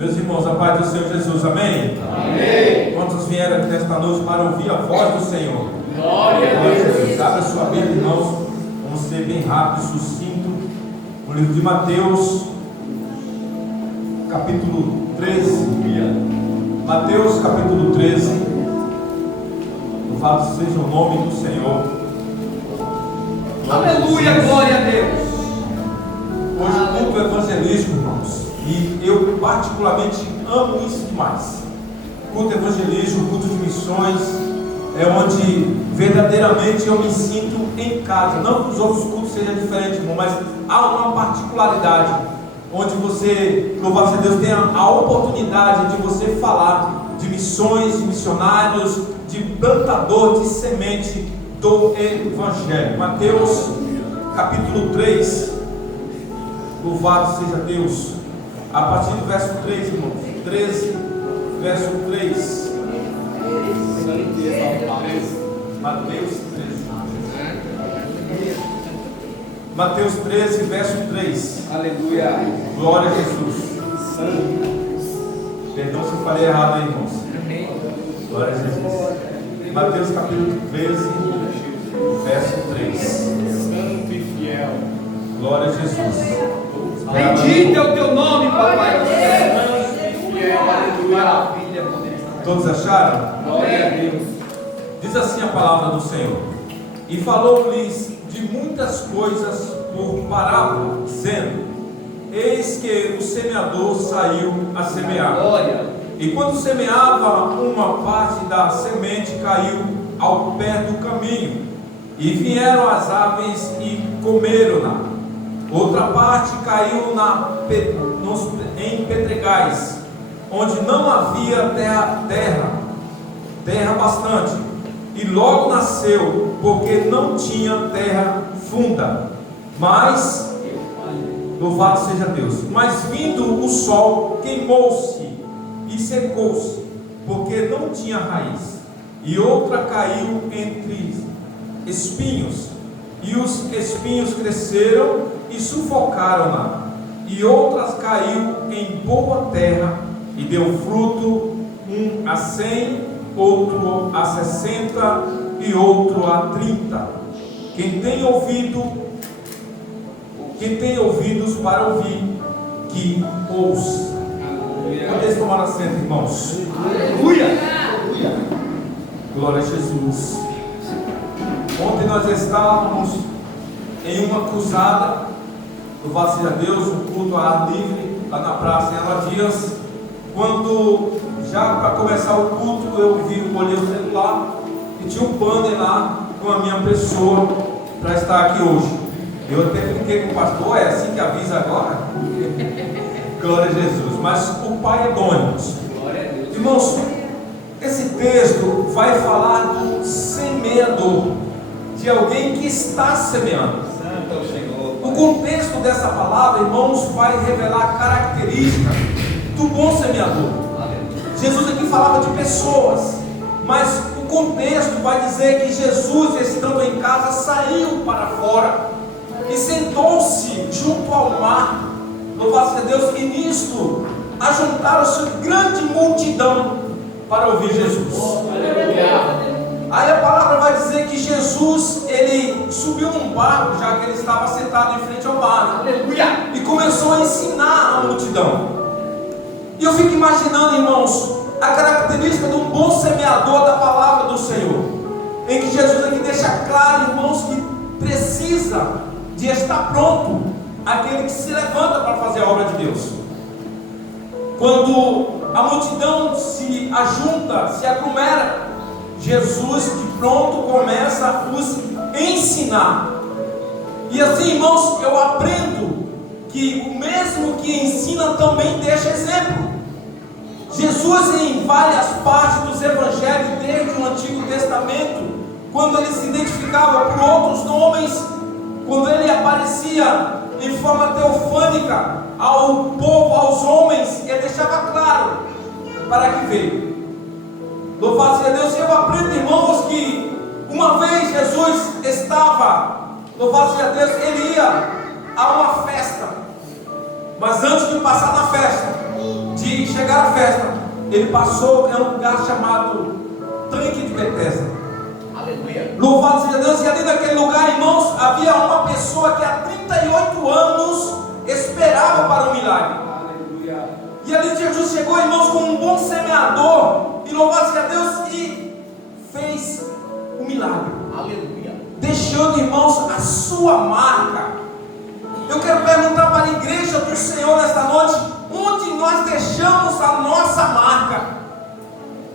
Meus irmãos, a paz do Senhor Jesus, amém? Amém. Quantos vieram aqui nesta noite para ouvir a voz do Senhor? Glória a Deus. Abra sua Bíblia, irmãos. Vamos ser bem rápido e sucinto. No livro de Mateus, capítulo 13. Mateus, capítulo 13. Louvado seja o nome do Senhor. Aleluia, glória a Deus. Hoje o culto evangelístico, irmãos. E eu particularmente amo isso demais. Culto evangelístico, culto de missões, é onde verdadeiramente eu me sinto em casa. Não que os outros cultos sejam diferentes, irmão, mas há uma particularidade onde você, louvado seja Deus, tem a oportunidade de você falar de missões, de missionários, de plantador de semente do Evangelho. Mateus capítulo 3. Louvado seja Deus. A partir do verso 3, irmãos. 13, verso 3. Mateus 13. Mateus 13, verso 3. Aleluia. Glória a Jesus. Perdão se eu falei errado aí, irmãos. Glória a Jesus. Mateus capítulo 13, verso 3. Santo e fiel. Glória a Jesus. Bendito é o teu nome, papai do céu. Santo e fiel. Maravilha. Todos acharam? Glória a Deus. Diz assim a palavra do Senhor: e falou-lhes de muitas coisas por parábola, dizendo: eis que o semeador saiu a semear. Glória. E quando semeava, uma parte da semente caiu ao pé do caminho, e vieram as aves e comeram-na. Outra parte caiu em pedregais, onde não havia terra bastante, e logo nasceu, porque não tinha terra funda. Mas, louvado seja Deus, mas vindo o sol, queimou-se e secou-se, porque não tinha raiz. E outra caiu entre espinhos, e os espinhos cresceram e sufocaram-na. E outras caiu em boa terra, e deu fruto, um a 100, outro a 60 e outro a 30. Quem tem ouvidos para ouvir, que ouça. Podemos tomar assento, irmãos. Aleluia. Glória a Jesus. Ontem nós estávamos em uma cruzada, louvado seja Deus, um culto a ar livre, lá na praça em Abadias. Quando, já para começar o culto, eu olhei o celular e tinha um banner lá com a minha pessoa para estar aqui hoje. Eu até brinquei com o pastor: é assim que avisa agora? Glória a Jesus. Mas o Pai é bom, irmãos. Glória a Deus. Irmãos, esse texto vai falar do semeador, de alguém que está semeando. Santo é o Senhor. O contexto dessa palavra, irmãos, vai revelar a característica do bom semeador. Jesus aqui falava de pessoas, mas o contexto vai dizer que Jesus, estando em casa, saiu para fora e sentou-se junto ao mar. Louvado seja Deus. E nisto ajuntaram-se grande multidão para ouvir Jesus. Aí a palavra vai dizer que Jesus, ele subiu num barco, já que ele estava sentado em frente ao mar, e começou a ensinar a multidão. E eu fico imaginando, irmãos, a característica de um bom semeador da palavra do Senhor, em que Jesus aqui deixa claro, irmãos, que precisa de estar pronto aquele que se levanta para fazer a obra de Deus. Quando a multidão se ajunta, se aglomera, Jesus de pronto começa a os ensinar. E assim, irmãos, eu aprendo que o mesmo que ensina também deixa exemplo. Jesus, em várias partes dos evangelhos, desde o Antigo Testamento, quando ele se identificava por outros nomes, quando ele aparecia em forma teofânica ao povo, aos homens, ele deixava claro para que veio. Louvado seja Deus. E eu aprendo, irmãos, que uma vez Jesus estava, louvado seja Deus, ele ia a uma festa, mas antes de passar na festa, de ele passou em um lugar chamado Tanque de Betesda. Aleluia. Louvado seja Deus. E ali naquele lugar, irmãos, havia uma pessoa que há 38 anos esperava para um milagre. Aleluia. E ali Jesus chegou, irmãos, como um bom semeador, e louvado seja Deus, e fez o milagre. Aleluia. Deixando, irmãos, a sua marca. Eu quero perguntar para a igreja do Senhor nesta noite: onde nós deixamos a nossa marca?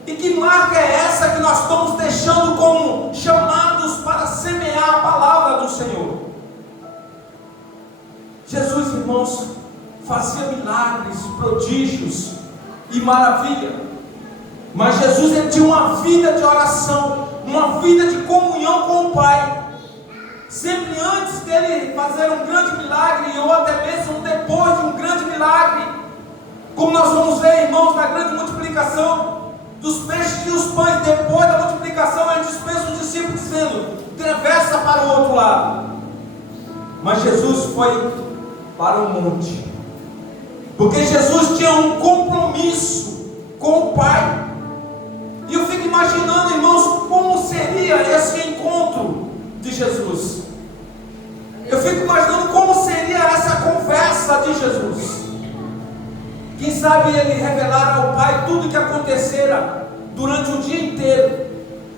E que marca é essa que nós estamos deixando como chamados para semear a palavra do Senhor? Jesus, irmãos, fazia milagres, prodígios e maravilha. Mas Jesus, ele tinha uma vida de oração, uma vida de comunhão com o Pai. Sempre antes dele fazer um grande milagre, ou até mesmo depois de um grande milagre, como nós vamos ver, irmãos, na grande multiplicação dos peixes e os pães, depois da multiplicação, ele dispensa os discípulos dizendo: atravessa para o outro lado. Mas Jesus foi para o monte, porque Jesus tinha um compromisso com o Pai. E eu fico imaginando, irmãos, como seria esse encontro de Jesus. Eu fico imaginando como seria essa conversa de Jesus. Quem sabe ele revelar ao Pai tudo o que acontecera durante o dia inteiro,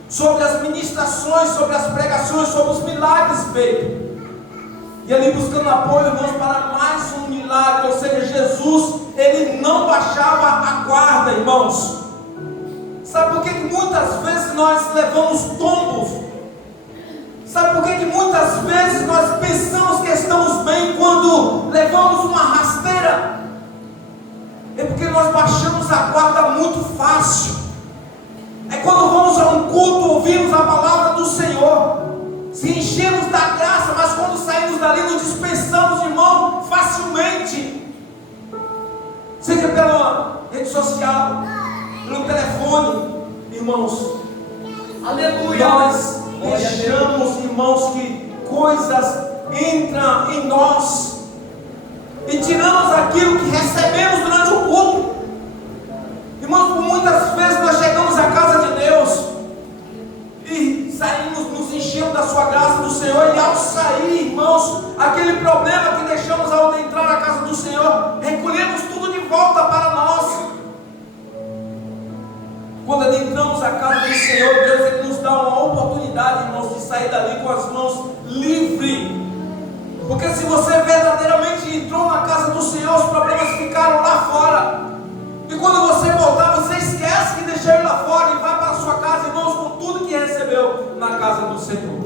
sobre as ministrações, sobre as pregações, sobre os milagres feitos. E ali buscando apoio, irmãos, para mais um milagre. Ou seja, Jesus, ele não baixava a guarda, irmãos. Sabe por que muitas vezes nós levamos tombos? Sabe por que muitas vezes nós pensamos que estamos bem quando levamos uma rasteira? É porque nós baixamos a guarda muito fácil. É quando vamos a um culto, ouvimos a palavra do Senhor, se enchemos da graça, mas quando saímos dali nos dispensamos, irmão, facilmente. Seja pela rede social, pelo telefone, irmãos. Aleluia. Nós deixamos, irmãos, que coisas entram em nós e tiramos aquilo que recebemos durante o culto. Irmãos, por muitas vezes nós chegamos à casa de Deus e saímos nos enchendo da sua graça do Senhor, e ao sair, irmãos, aquele problema que deixamos ao entrar na casa do Senhor, recolhemos tudo de volta para nós. Quando adentramos a casa do Senhor, Deus, ele nos dá uma oportunidade, irmãos, de sair dali com as mãos livres. Porque se você verdadeiramente entrou na casa do Senhor, os problemas ficaram lá fora. E quando você voltar, você esquece que deixou ele lá fora e vai para a sua casa, irmãos, com tudo que recebeu na casa do Senhor.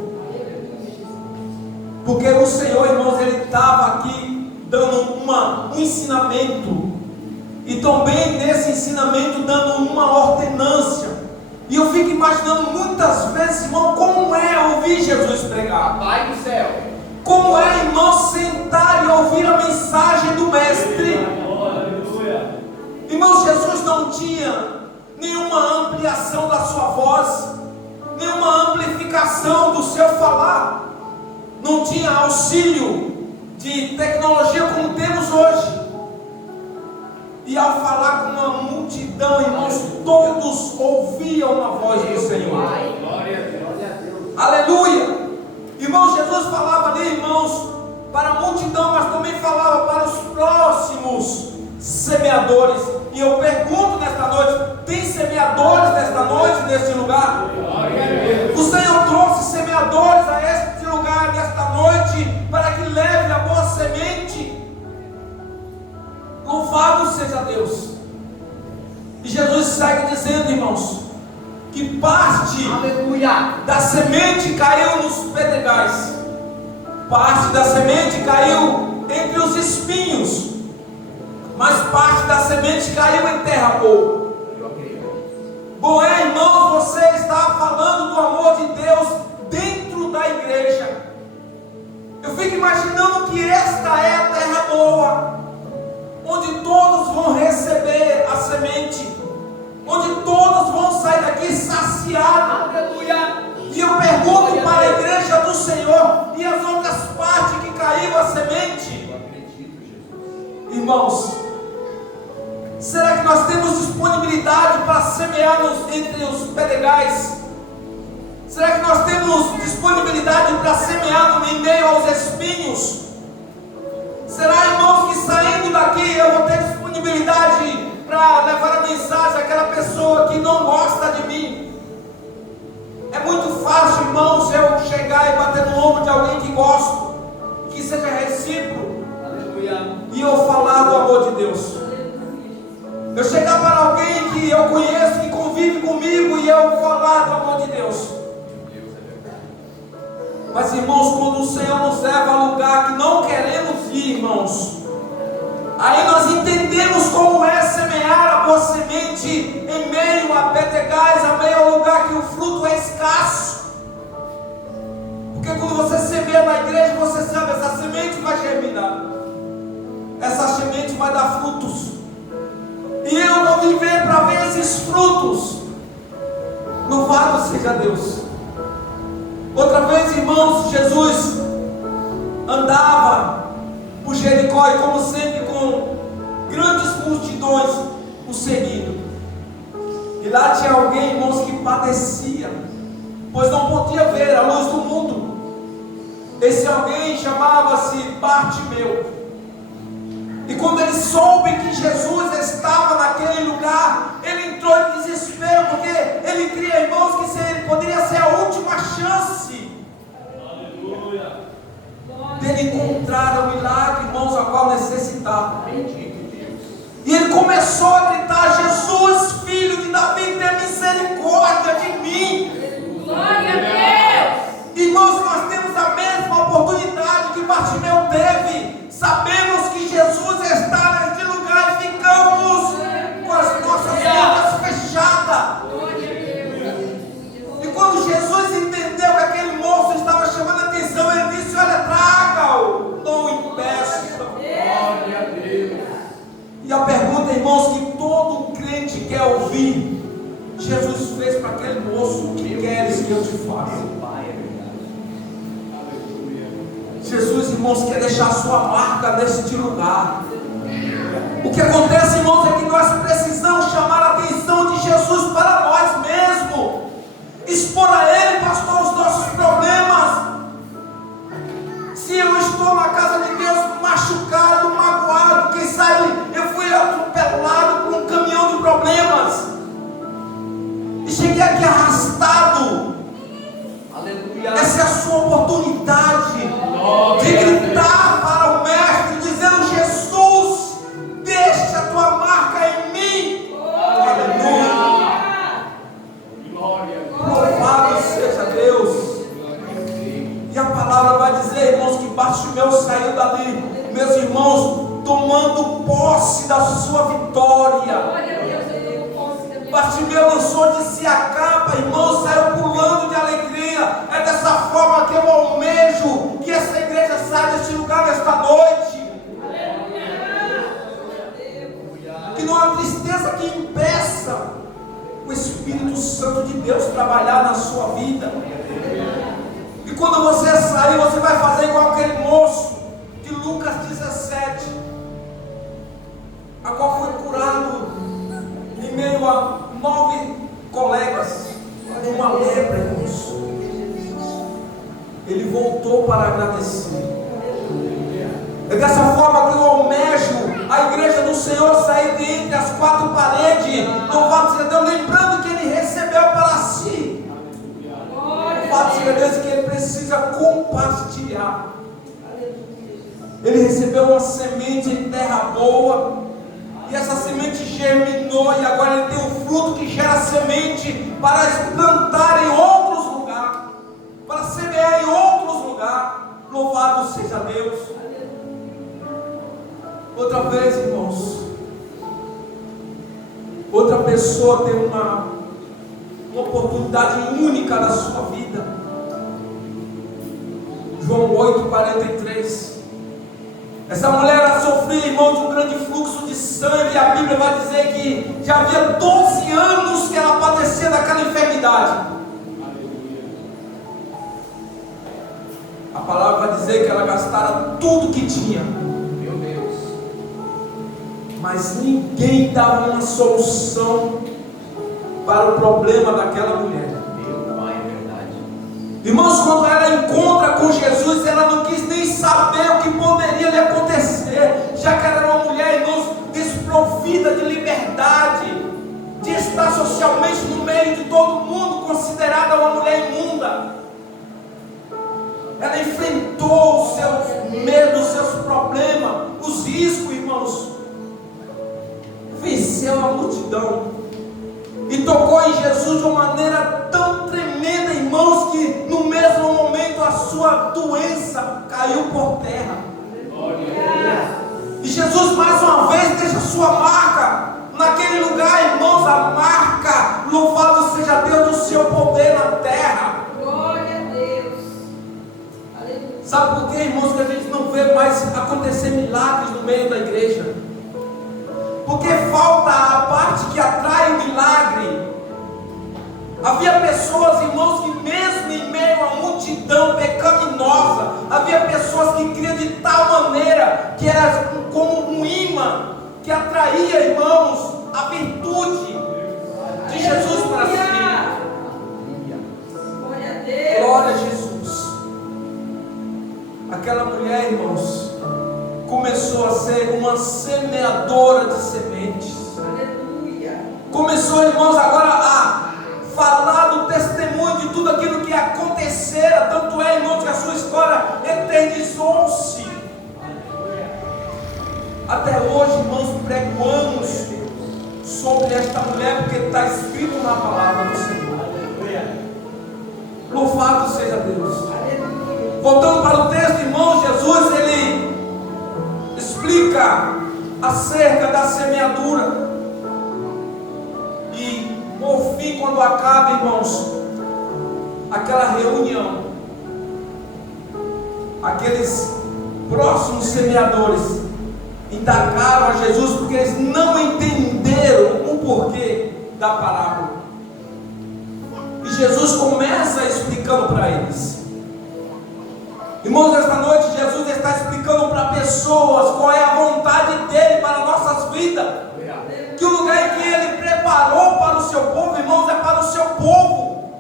Porque o Senhor, irmãos, ele estava aqui dando um ensinamento. E também nesse ensinamento dando uma ordenância. E eu fico imaginando muitas vezes, irmão, como é ouvir Jesus pregar. Pai do céu. Como é, irmão, sentar e ouvir a mensagem do Mestre. Irmãos, Jesus não tinha nenhuma ampliação da sua voz, nenhuma amplificação do seu falar. Não tinha auxílio de tecnologia como temos hoje. E ao falar com uma multidão, irmãos, todos ouviam a voz do Senhor. Aleluia! Irmãos, Jesus falava ali, irmãos, para a multidão, mas também falava para os próximos semeadores. E eu pergunto nesta noite: tem semeadores nesta noite, neste lugar? O Senhor trouxe semeadores a este lugar, nesta noite, para que leve a boa semente. Louvado seja Deus. E Jesus segue dizendo, irmãos, que parte da semente caiu nos pedregais, parte da semente caiu entre os espinhos, mas parte da semente caiu em terra boa. Bom é, irmãos, você está falando do amor de Deus dentro da igreja. Eu fico imaginando que esta é a terra boa, onde todos vão receber a semente, onde todos vão sair daqui saciados. Aleluia. E eu pergunto para a igreja do Senhor: e as outras partes que caiu a semente? Irmãos, será Será que nós temos disponibilidade para semear entre os pedregais? Será que nós temos disponibilidade para semear em meio aos espinhos? Será, irmãos, que saindo daqui eu vou ter disponibilidade para levar a mensagem àquela pessoa que não gosta de mim? É muito fácil, irmãos, eu chegar e bater no ombro de alguém que gosto, que seja recíproco, e eu falar do amor de Deus. Eu chegar para alguém que eu conheço, que convive comigo, e eu falar do amor de Deus. Mas, irmãos, quando o Senhor nos leva a lugar que não queremos ir, irmãos, aí nós entendemos como é semear a boa semente em meio a pedregais, a meio ao lugar que o fruto é escasso. Porque quando você semeia na igreja, você sabe, essa semente vai germinar, essa semente vai dar frutos, e eu vou viver para ver esses frutos. Louvado seja Deus. Outra vez, irmãos, Jesus andava por Jericó, e como sempre, com grandes multidões o seguindo. E lá tinha alguém, irmãos, que padecia, pois não podia ver a luz do mundo. Esse alguém chamava-se Bartimeu. E quando ele soube que Jesus estava naquele lugar, ele entrou em desespero, porque ele cria, irmãos, que poderia ser a última chance dele encontrar o milagre, irmãos, a qual necessitava. E ele começou a gritar: Jesus, filho de Davi, tenha misericórdia de mim. Glória a Deus. Irmãos, nós temos a mesma oportunidade que Bartimeu teve. Sabemos que Jesus está neste lugar e ficamos com as nossas portas fechadas. E quando Jesus entendeu que aquele moço estava chamando a atenção, ele disse: olha, traga-o, não o impeça. Glória a Deus. E a pergunta, irmãos, que todo crente quer ouvir, Jesus fez para aquele moço: o que queres que eu te faça? Jesus, irmãos, quer deixar a sua marca neste lugar. O que acontece, irmãos, é que nós precisamos chamar a atenção de Jesus para nós mesmos, expor a Ele, pastor, os nossos problemas. Se eu estou na casa de Deus machucado, magoado, quem sabe eu fui atropelado por um caminhão de problemas e cheguei aqui arrastado. Aleluia. Essa é a sua oportunidade de gritar para o Mestre, dizendo: Jesus, deixa a tua marca em mim. Aleluia. Louvado seja Deus. E a palavra vai dizer, irmãos, que Bartimeu saiu dali, meus irmãos, tomando posse da sua vitória. Bartimeu lançou de si a capa, irmãos, saiu pulando de alegria. É dessa forma que eu almejo que essa igreja saia deste lugar nesta noite. Que não há tristeza que impeça o Espírito Santo de Deus trabalhar na sua vida. E quando você sair, você vai fazer igual aquele moço de Lucas 17, a qual foi curado em meio a 9 colegas de uma lepra, irmãos. Ele voltou para agradecer. É dessa forma que eu almejo a igreja do Senhor sair de entre as 4 paredes, louvado seja Deus, lembrando que Ele recebeu para si. Louvado seja Deus, que Ele precisa compartilhar. Ele recebeu uma semente em terra boa, e essa semente germinou, e agora ele tem um fruto que gera semente para plantar em outros lugares, para semear em outros lugares. Louvado seja Deus. Outra vez, irmãos, outra pessoa tem uma oportunidade única na sua vida. João 8:43. Essa mulher, ela sofria, irmão, de um grande fluxo de sangue, e a Bíblia vai dizer que já havia 12 anos que ela padecia daquela enfermidade. A palavra vai dizer que ela gastara tudo que tinha. Meu Deus. mas ninguém dava uma solução para o problema daquela mulher. Meu pai, é verdade. Irmãos, quando ela encontra com Jesus, ela não quis nem saber o que poderia lhe acontecer, já que ela era uma mulher, irmãos, desprovida de liberdade, de estar socialmente no meio de todo mundo, considerada uma mulher imunda. Ela enfrentou os seus medos, os seus problemas, os riscos, irmãos, venceu a multidão e tocou em Jesus de uma maneira tão tremenda, irmãos, que no mesmo momento a sua doença caiu por terra. E Jesus mais uma vez deixa a sua marca naquele lugar, irmãos, a marca, louvado seja Deus, do seu poder na terra. Glória a Deus. Aleluia. Sabe por quê, irmãos, que a gente não vê mais acontecer milagres no meio da igreja? Porque falta a parte que atrai o milagre. Havia pessoas, irmãos, que mesmo em meio à multidão pecaminosa, havia pessoas que criam de tal maneira que era como um imã que atraía, irmãos, a virtude de Jesus para si. Glória a Deus. Glória a Jesus. Aquela mulher, irmãos, começou a ser uma semeadora de sementes. Aleluia. Começou, irmãos, agora a falar do testemunho de tudo aquilo que acontecera. Tanto é, irmãos, que a sua história eternizou-se. Até hoje, irmãos, pregoamos sobre esta mulher, porque está escrito na palavra do Senhor. Louvado seja Deus. Voltando para o texto, irmãos, Jesus, ele explica acerca da semeadura. E por fim, quando acaba, irmãos, aquela reunião, aqueles próximos semeadores indagaram a Jesus porque eles não entenderam o porquê da parábola. E Jesus começa explicando para eles. Irmãos, esta noite Jesus está explicando para pessoas qual é a vontade dele para nossas vidas. Que o lugar em que ele preparou para o seu povo, irmãos, é para o seu povo.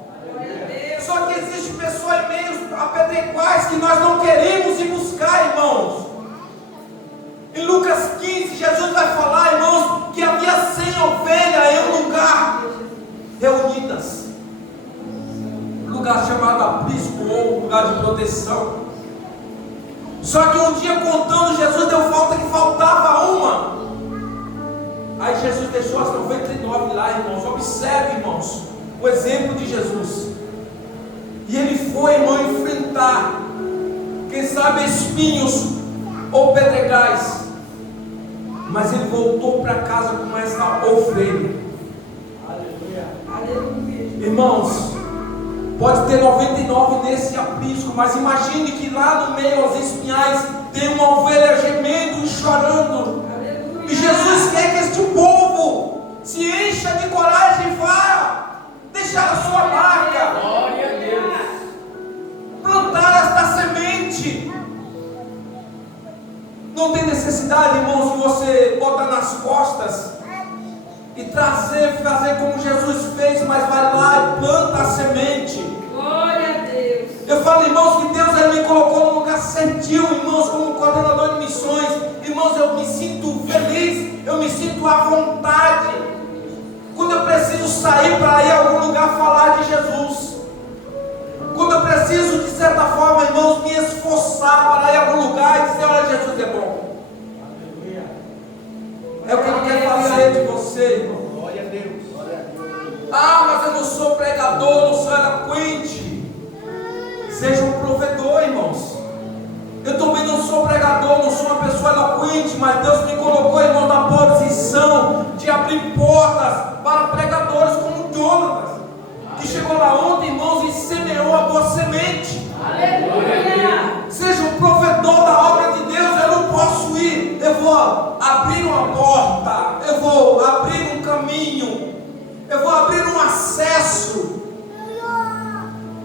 Só que existe pessoas meio apedreguais que nós não queremos ir buscar, irmãos. Em Lucas 15, Jesus vai falar, irmãos, que havia 100 ovelhas em um lugar reunidas. Lugar chamado aprisco ou lugar de proteção. Só que um dia, contando, Jesus deu falta que faltava uma. Aí Jesus deixou as 99 lá, irmãos. Observe, irmãos, o exemplo de Jesus. E ele foi, irmão, enfrentar, quem sabe, espinhos ou pedregais. Mas ele voltou para casa com essa ovelha. Aleluia. Irmãos, pode ter 99 nesse aprisco, mas imagine que lá no meio aos espinhais tem uma ovelha gemendo e chorando. Aleluia. E Jesus quer que este povo se encha de coragem e vá deixar a sua marca. Glória a Deus. Plantar esta semente. Não tem necessidade, irmãos, de você botar nas costas e trazer, fazer como Jesus fez, mas vai lá e planta a semente. Glória a Deus. Eu falo, irmãos, que Deus ele me colocou no lugar certinho, irmãos, como coordenador de missões. Irmãos, eu me sinto feliz, eu me sinto à vontade quando eu preciso sair para ir a algum lugar falar de Jesus. Quando eu preciso, de certa forma, irmãos, me esforçar para ir a algum lugar e dizer: olha, Jesus é bom. É o que Ele quer fazer de você, irmão. Glória a Deus. Ah, mas eu não sou pregador, não sou eloquente. Seja um provedor, irmãos. Eu também não sou pregador, não sou uma pessoa eloquente, mas Deus me colocou, irmão, na posição de abrir portas para pregadores como Jonatas, que chegou lá ontem, irmãos, e semeou a boa semente. Aleluia. Seja um provedor da obra de Deus. Eu não posso ir, eu vou abrir uma porta, eu vou abrir um caminho, eu vou abrir um acesso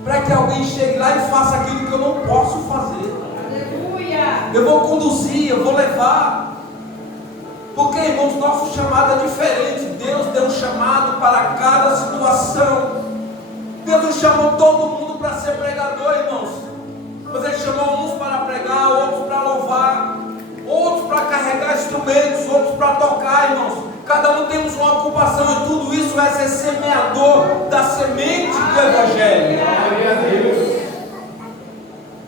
para que alguém chegue lá e faça aquilo que eu não posso fazer. Aleluia. Eu vou conduzir, eu vou levar. Porque, irmãos, nosso chamado é diferente. Deus deu um chamado para cada situação. Deus não chamou todo mundo para ser pregador, irmãos. Mas Ele chamou uns para pregar, outros para louvar, outros para carregar instrumentos, outros para tocar, irmãos. Cada um temos uma ocupação e tudo isso vai ser semeador da semente do Evangelho. Glória a Deus.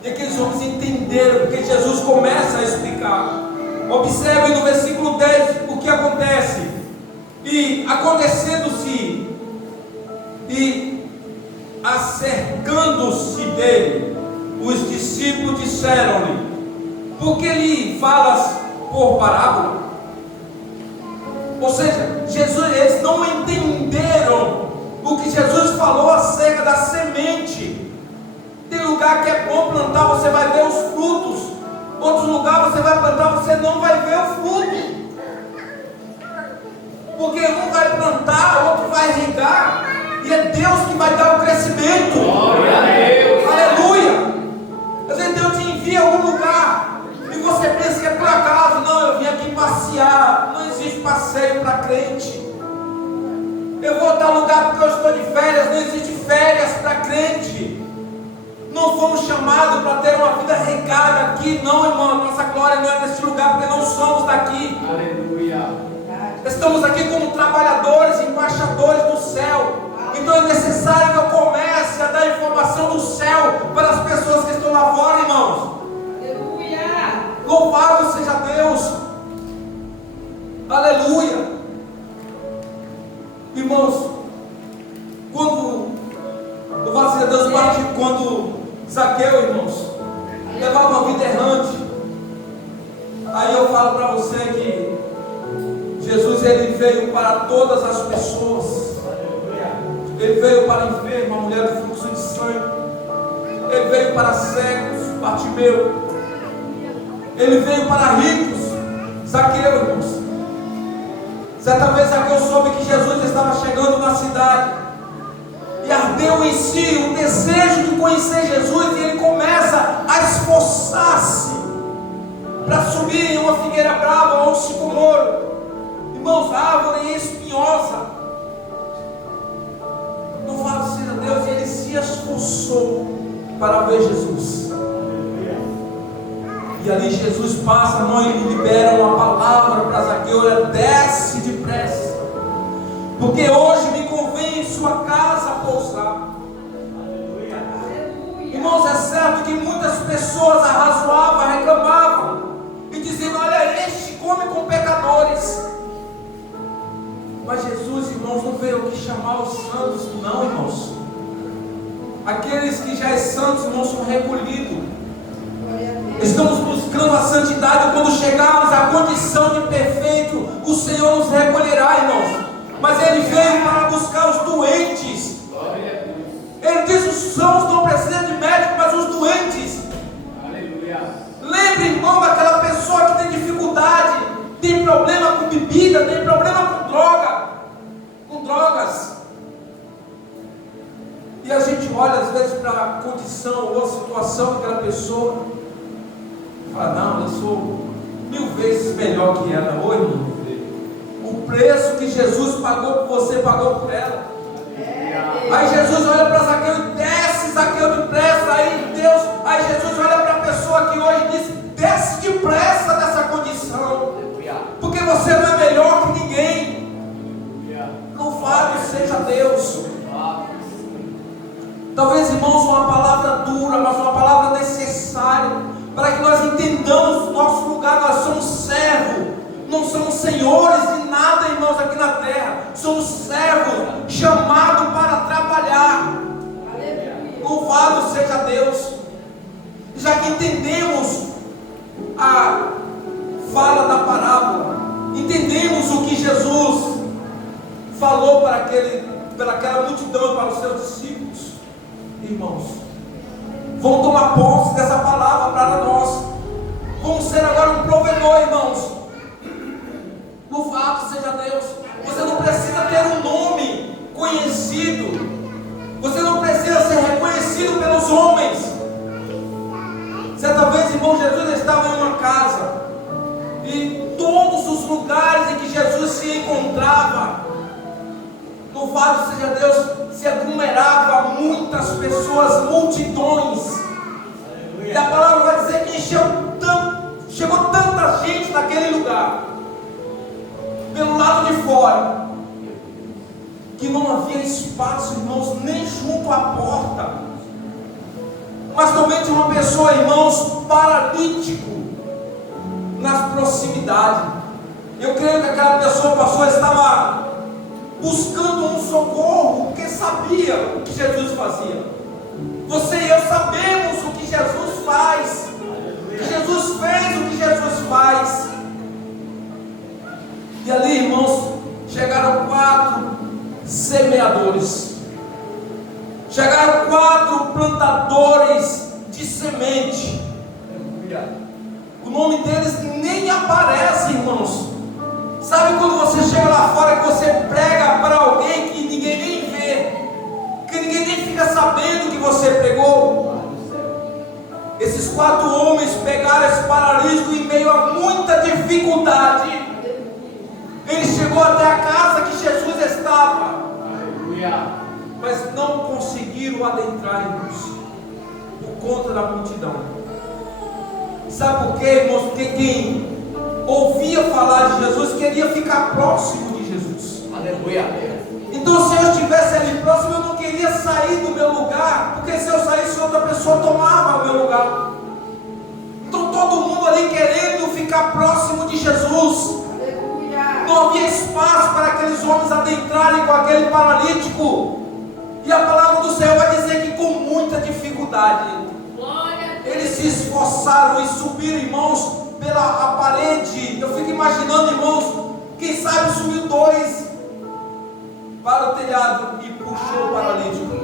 E aqueles homens entenderam, porque Jesus começa a explicar. Observe no versículo 10 o que acontece. E acontecendo-se, e acercando-se dele, os discípulos disseram-lhe: por que lhe falas por parábola? Ou seja, eles não entenderam o que Jesus falou acerca da semente. Tem lugar que é bom plantar, você vai ver os frutos. Outros lugares você vai plantar, você não vai ver o fruto. Porque um vai plantar, outro vai regar, e é Deus que vai dar o crescimento. Glória a Deus. Aleluia. Às vezes Deus te envia a algum lugar e você pensa que é por acaso. Não, eu vim aqui passear. Não existe passeio para crente. Eu vou a tal lugar porque eu estou de férias. Não existe férias para crente. Não fomos chamados para ter uma vida regada aqui. Não, irmão, nossa glória não é neste lugar, porque não somos daqui. Aleluia. Estamos aqui como trabalhadores, embaixadores do céu. Então é necessário que eu comece a dar informação do céu para as pessoas que estão lá fora, irmãos. Aleluia. Louvado seja Deus. Aleluia. Irmãos, quando louvado seja Deus, quando Zaqueu, irmãos, levava uma vida errante, aí eu falo para você que Jesus, ele veio para todas as pessoas. Ele veio para enfermo, a mulher do fluxo de sangue. Ele veio para cegos, Bartimeu. Ele veio para ricos, Zaqueu, irmãos. Certa vez Zaqueu soube que Jesus estava chegando na cidade, e ardeu em si o desejo de conhecer Jesus, e ele começa a esforçar-se para subir em uma figueira brava ou um sicomoro. Irmãos, árvore espinhosa. Louvado seja Deus, e ele se esforçou para ver Jesus. E ali Jesus passa a mão e libera uma palavra para Zaqueu: olha, desce depressa, porque hoje me convém em sua casa pousar. Irmãos, é certo que muitas pessoas arrazoavam, reclamavam e diziam: olha, este come com pecadores. Mas Jesus, irmãos, não veio aqui chamar os santos, não, irmãos. Aqueles que já são santos, irmãos, são recolhidos. Estamos buscando a santidade. Quando chegarmos à condição de perfeito, o Senhor nos recolherá, irmãos. Mas Ele veio para buscar os doentes. Ele diz: os sãos não precisam de médico, mas os doentes. Aleluia. Lembre, irmão, daquela pessoa que tem dificuldade, tem problema com bebida, tem problema com drogas. E a gente olha às vezes para a condição ou a situação daquela pessoa e fala: não, eu sou 1000 vezes melhor que ela. Oi, irmão. O preço que Jesus pagou por você, pagou por ela. Aí Jesus olha para Zaqueu e desce Zaqueu depressa. Aí Jesus olha para a pessoa que hoje diz: desce depressa dessa condição, porque você não é melhor que ninguém. Louvado seja Deus. Talvez, irmãos, uma palavra dura, mas uma palavra necessária, para que nós entendamos o nosso lugar. Nós somos servos, não somos senhores de nada, irmãos, aqui na terra. Somos servos, chamados para trabalhar. Louvado seja Deus. Já que entendemos a fala da parábola, entendemos o que Jesus falou para aquela multidão, para os seus discípulos, irmãos, vamos tomar posse dessa palavra para nós. Vamos ser agora um provedor, irmãos. Louvado seja Deus. Você não precisa ter um nome conhecido, você não precisa ser reconhecido pelos homens. Certa vez, irmão, Jesus estava em uma casa, e todos os lugares Louvado seja Deus, se aglomerava muitas pessoas, multidões. E a palavra vai dizer que chegou tanta gente naquele lugar, pelo lado de fora, que não havia espaço, irmãos, nem junto à porta. Mas também tinha uma pessoa, irmãos, paralítico nas proximidades. Eu creio que aquela pessoa, pastor, estava buscando um socorro, porque sabia o que Jesus fazia. Você e eu sabemos o que Jesus faz. Jesus fez o que Jesus faz. E ali, irmãos, chegaram 4 semeadores. Chegaram 4 plantadores de semente. O nome deles nem aparece, irmãos. Sabe quando você chega lá fora que você prega para alguém que ninguém nem vê, que ninguém nem fica sabendo que você pregou? Esses 4 homens pegaram esse paralítico em meio a muita dificuldade. Ele chegou até a casa que Jesus estava. Mas não conseguiram adentrar, irmãos, por conta da multidão. Sabe por quê, irmãos? Porque quem ouvia falar de Jesus queria ficar próximo de Jesus. Aleluia. Então, se eu estivesse ali próximo, eu não queria sair do meu lugar, porque se eu saísse, outra pessoa tomava o meu lugar. Então, todo mundo ali querendo ficar próximo de Jesus. Não havia espaço para aqueles homens adentrarem com aquele paralítico. E a palavra do Senhor vai dizer que com muita dificuldade eles se esforçaram e subiram, irmãos, pela parede. Eu fico imaginando, irmãos, quem sabe subiu 2 para o telhado e puxou o paralítico.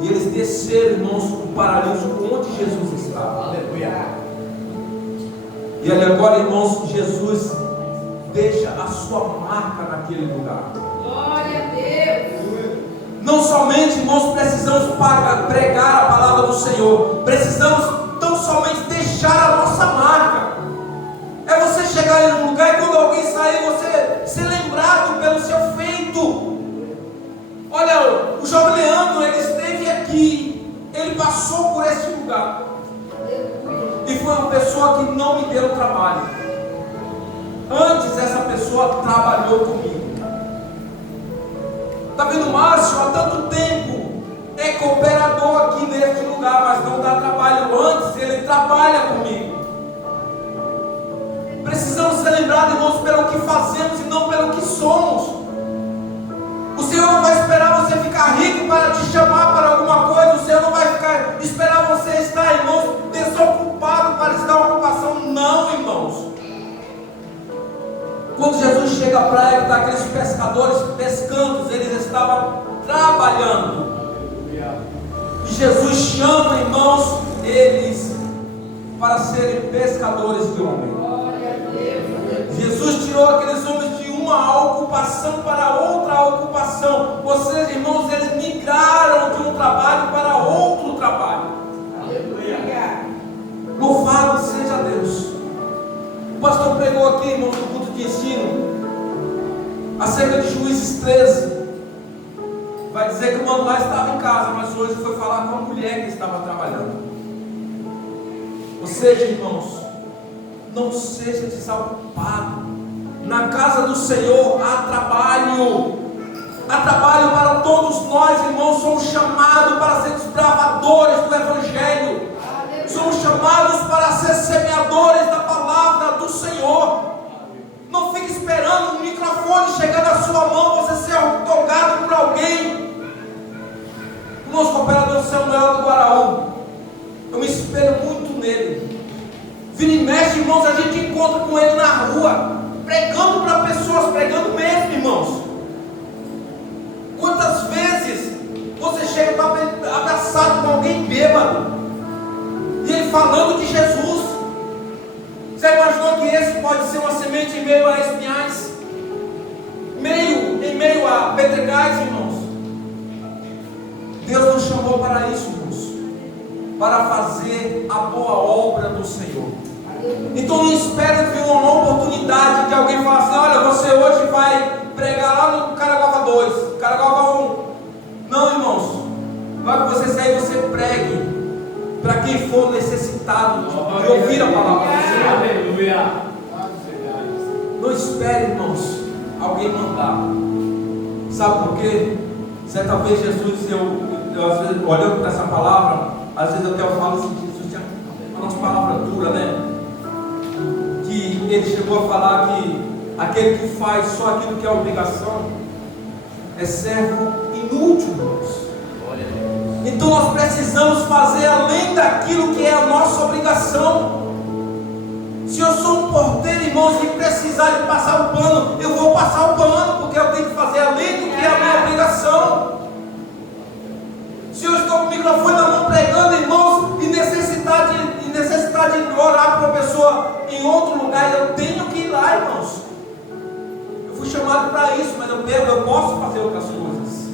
E eles desceram, irmãos, o paralítico onde Jesus estava. Aleluia. E ali agora, irmãos, Jesus deixa a sua marca naquele lugar. Glória a Deus. Não somente, irmãos, precisamos pregar a palavra do Senhor, precisamos tão somente deixar a nossa marca. É você chegar em um lugar e quando alguém sair, você ser lembrado pelo seu feito. Olha, o jovem Leandro, ele esteve aqui, ele passou por esse lugar. E foi uma pessoa que não me deu trabalho. Antes essa pessoa trabalhou comigo. Está vendo, Márcio, há tanto tempo é cooperador aqui neste lugar, mas não dá trabalho. Antes ele trabalha comigo. Precisamos ser lembrados, irmãos, pelo que fazemos e não pelo que somos. O Senhor não vai esperar você ficar rico para te chamar para alguma coisa. O Senhor não vai esperar você estar, irmãos, desocupado para te dar uma ocupação. Não, irmãos. Quando Jesus chega à praia, está aqueles pescadores pescando, eles estavam trabalhando. E Jesus chama, irmãos, eles para serem pescadores de homens. Jesus tirou aqueles homens de uma ocupação para outra ocupação. Ou seja, irmãos, eles migraram de um trabalho para outro trabalho. Aleluia. Louvado seja Deus. O pastor pregou aqui, irmãos, no culto de ensino, acerca de Juízes 13. Vai dizer que o mano lá estava em casa, mas hoje foi falar com a mulher que estava trabalhando. Ou seja, irmãos, não seja desocupado. Na casa do Senhor há trabalho. Há trabalho para todos nós, irmãos. Somos chamados para ser desbravadores do Evangelho. Somos chamados para ser semeadores da palavra do Senhor. Não fique esperando o microfone chegar na sua mão, você ser tocado por alguém. O nosso cooperador Samuel do Guaraú, eu me espelho muito nele. Vira e mexe, irmãos, a gente encontra com ele na rua, pregando para pessoas, pregando mesmo, irmãos. Quantas vezes você chega para abraçado com alguém bêbado, e ele falando de Jesus? Você imaginou que esse pode ser uma semente em meio a espinhais? Em meio a pedregais, irmãos? Deus nos chamou para isso, irmãos, para fazer a boa obra do Senhor. Então não espere vir uma oportunidade de alguém falar assim: olha, você hoje vai pregar lá no for necessitado de ouvir a palavra do Senhor. Aleluia. Não espere, irmãos, alguém mandar. Sabe por quê? Certa vez Jesus, eu às vezes, olhando para essa palavra, às vezes até eu falo assim, Jesus tinha uma palavra dura, né? Que ele chegou a falar que aquele que faz só aquilo que é obrigação é servo inútil, irmãos. Então nós precisamos fazer além daquilo que é a nossa obrigação. Se eu sou um porteiro, irmãos, e precisar de passar o pano, eu vou passar o pano, porque eu tenho que fazer além do que é a minha obrigação. Se eu estou com o microfone na mão pregando, irmãos, e necessidade de orar para uma pessoa em outro lugar, eu tenho que ir lá, irmãos. Eu fui chamado para isso, mas eu posso fazer outras coisas.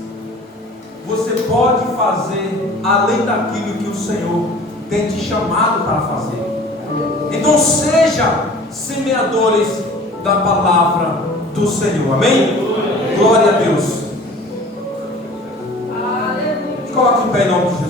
Você pode fazer além daquilo que o Senhor tem te chamado para fazer. Então seja semeadores da palavra do Senhor. Amém? Glória a Deus. Coloque em pé em nome de Jesus.